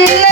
দিলে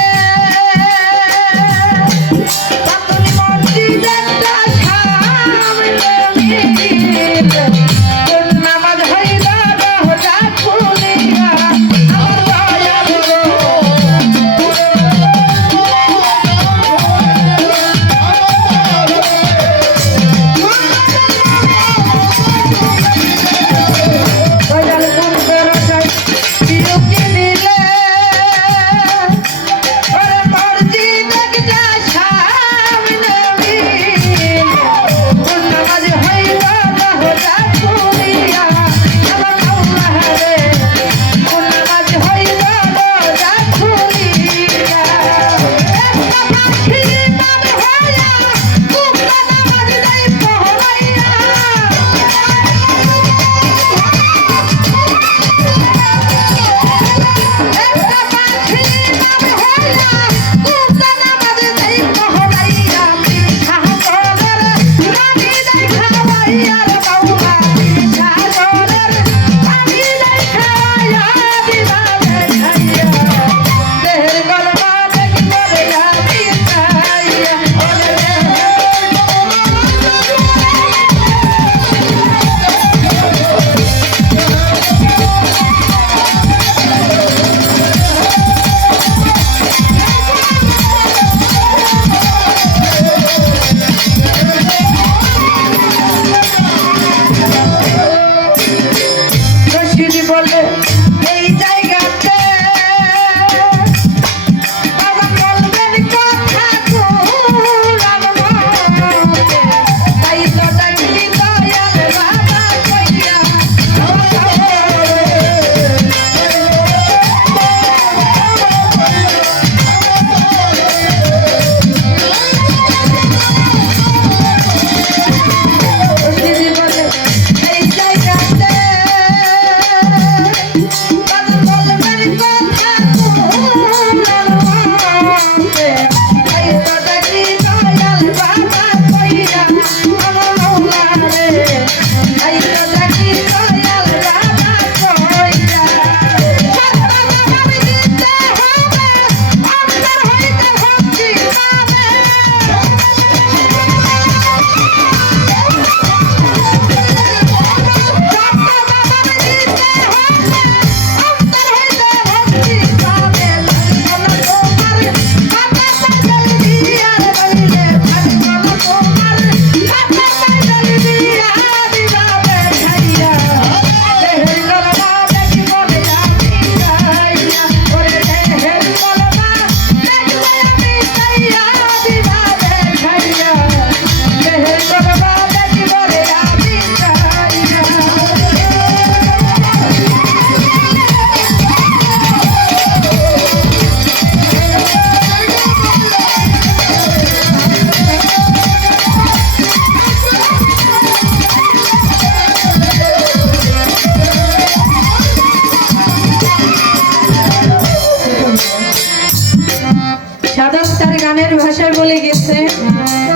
তার গানের ভাষায় বলে গেছে,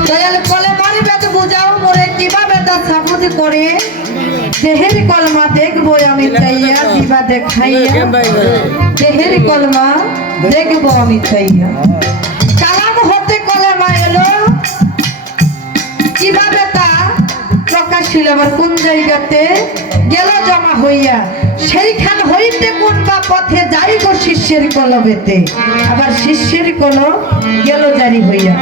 দয়াল কলে মারিবে তো বুঝাও মোরে, কীভাবে তা সাবুতি করে? দেহের কলমা দেখব আমি চাইয়া দিবা দেখাইয়া। দেহের কলমা দেখব আমি চাইয়া কালাম হতে কলমা এলো, কীভাবে তা প্রকাশ ছিল আবার কোন জায়গাতে গেল জমা হইয়া? সেইখান হইতে কোন বা পথে যাইব শিষ্যের কলবেতে। আবার শিষ্যের কলম গেল জারি হইয়া।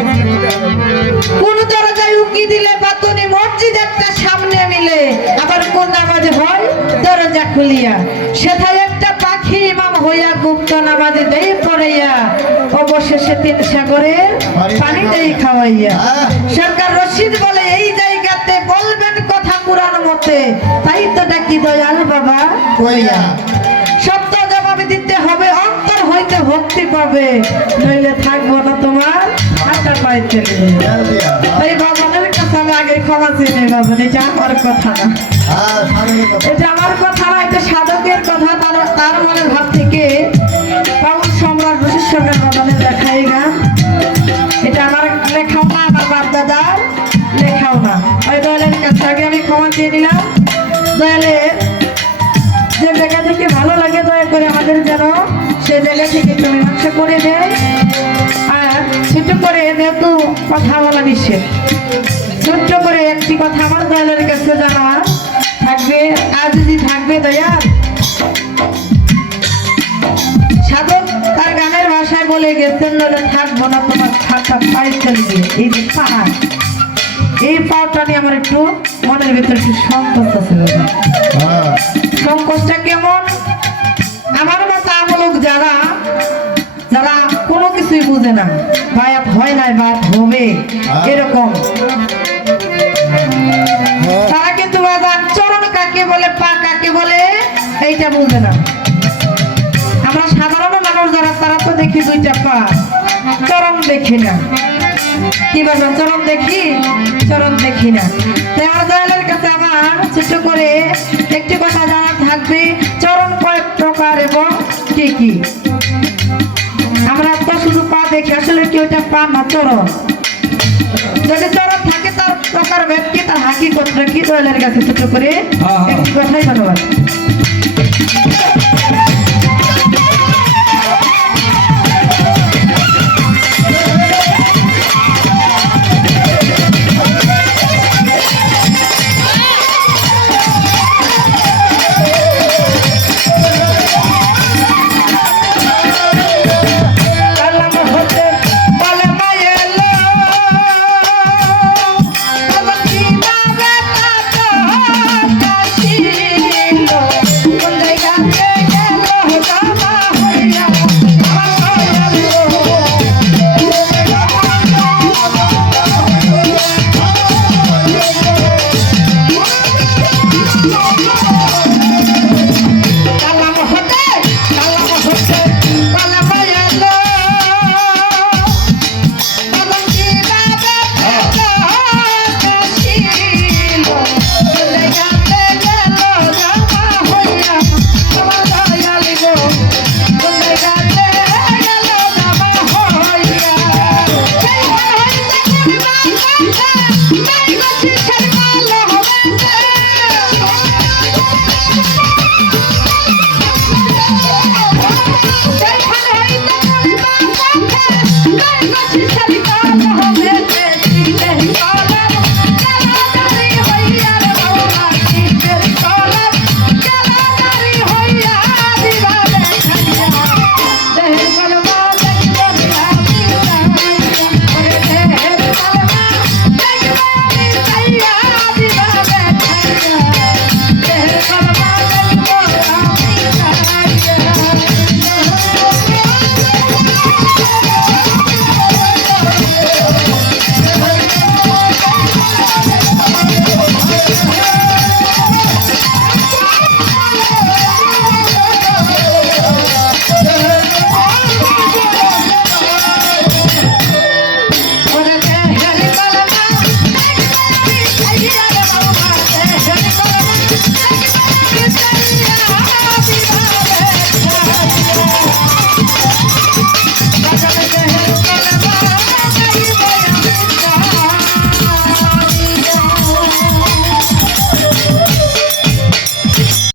কোন দরজায় উকি দিলে বাতনি মসজিদ একটা সামনে মিলে আবার কোন নামাজ হয় দরজা খুলিয়া। সেথায় একটা পাখি ইমাম হইয়া গুপ্ত নামাজে দেই পড়াইয়া অবশেষে তিন সাগরের পানি দেই খাওয়াইয়া। সরকার রশিদ বলে কইয়া। সত্য জবাব দিতে হবে অন্তর হইতে ভক্তি পাবে। নইলে থাকব না তোমার হাতটা পাইতে তেল দিয়া। তাই বাবানের কাছে আমি আগে ক্ষমা চেয়ে নেই বাবা এটা আমার কথা না। কথা। এটা আমার কথা না এটা সাধকের কথা তার তার মনের ভাব থেকে পাউল সম্রাট বশিষ্ঠ সরকার বাবানের লেখা এই গান এটা আমার লেখাও না আমার বাপ দাদার লেখাও না। ওই দয়ালের কাছে আগে আমি ক্ষমা দিয়ে নিলাম। দয়ালের যে জায়গা থেকে ভালো লাগে দয়া করে আমাদের যেন সে জায়গা থেকে একটু মীমাংসা করে দেয়। আর ছোট করে যেহেতু কথা বলা নিষেধ, ছোট্ট করে একটি কথা আমার দয়ালের কাছে জানা থাকবে। আর যদি থাকবে দয়া সাধক তার গানের ভাষায় বলে গেছেন থাকব না তোমার পায়ে চলবে এই যে পাহাড় এই পাওয়াটা নিয়ে আমার একটু মনের ভিতরে একটু সংকোচ আছে হ্যাঁ। সংকোচটা কেমন? আমার মতো আমলক যারা যারা কোনো কিছুই বুঝে না বায়াত হয় নাই বায়াত হবে এরকম। হ্যাঁ। তারা কিন্তু বাজার চরণ কাকে বলে পা কাকে বলে এইটা বুঝে না। আমরা সাধারণ মানুষ যারা তারা তো দেখি দুইটা পা। চরণ দেখি না। কি বাজার চরণ দেখি চরণ দেখি না। তাই আমার দয়ালের কাছে আমার ছোট করে একটি কথা জানা থাকবে চরণ কয়েক প্রকার এবং কি কি? আমরা তো শুধু পা দেখি আসলে কি ওইটা পা না চরণ? যদি চরণ থাকে তার প্রকার কি তার হাকি কত্র কি দয়ালের কাছে ছোট করে। একটি কথাই ধন্যবাদ।